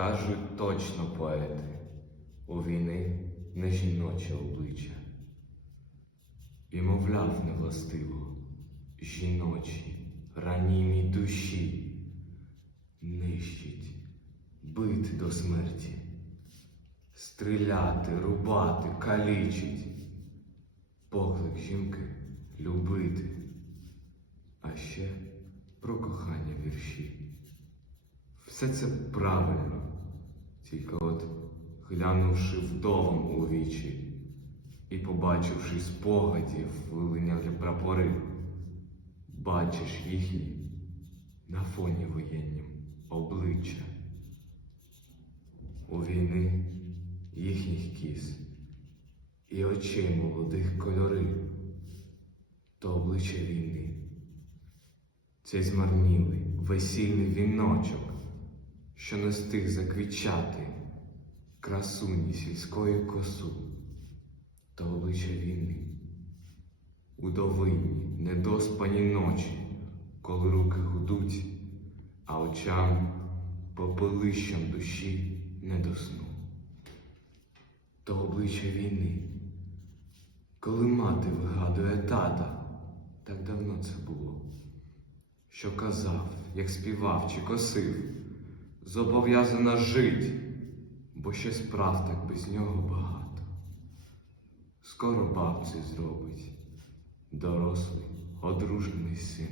Кажуть точно поети, у війни не жіноче обличчя. І мовляв невластиво, жіночі, ранімі душі, нищить, бити до смерті, стріляти, рубати, калічить, поклик жінки любити, а ще про кохання вірші. Все це правильно, тільки от глянувши вдовам у вічі і побачивши спогадів вилиняли прапори, бачиш їхні на фоні воєннім обличчя. У війни їхніх кіз і очей молодих кольори, то обличчя війни. Цей змарнілий весільний віночок, що не стиг заквічати красуні сільської косу, то обличчя війни. Удовинні, недоспані ночі, коли руки гудуть, а очам попелищем душі не до сну. То обличчя війни, коли мати вигадує тата, так давно це було що казав, як співав чи косив, зобов'язана жить, бо ще справ так без нього багато. Скоро бабці зробить дорослий, одружений син.